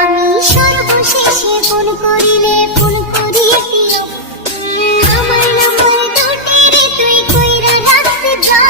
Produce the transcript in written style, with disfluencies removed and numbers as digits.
আমি সর্বশেষে ফোন করিলে ফোন করিয়ে দিও আমার নাম্বার দুটেরে তুই কইরা রাখতে যা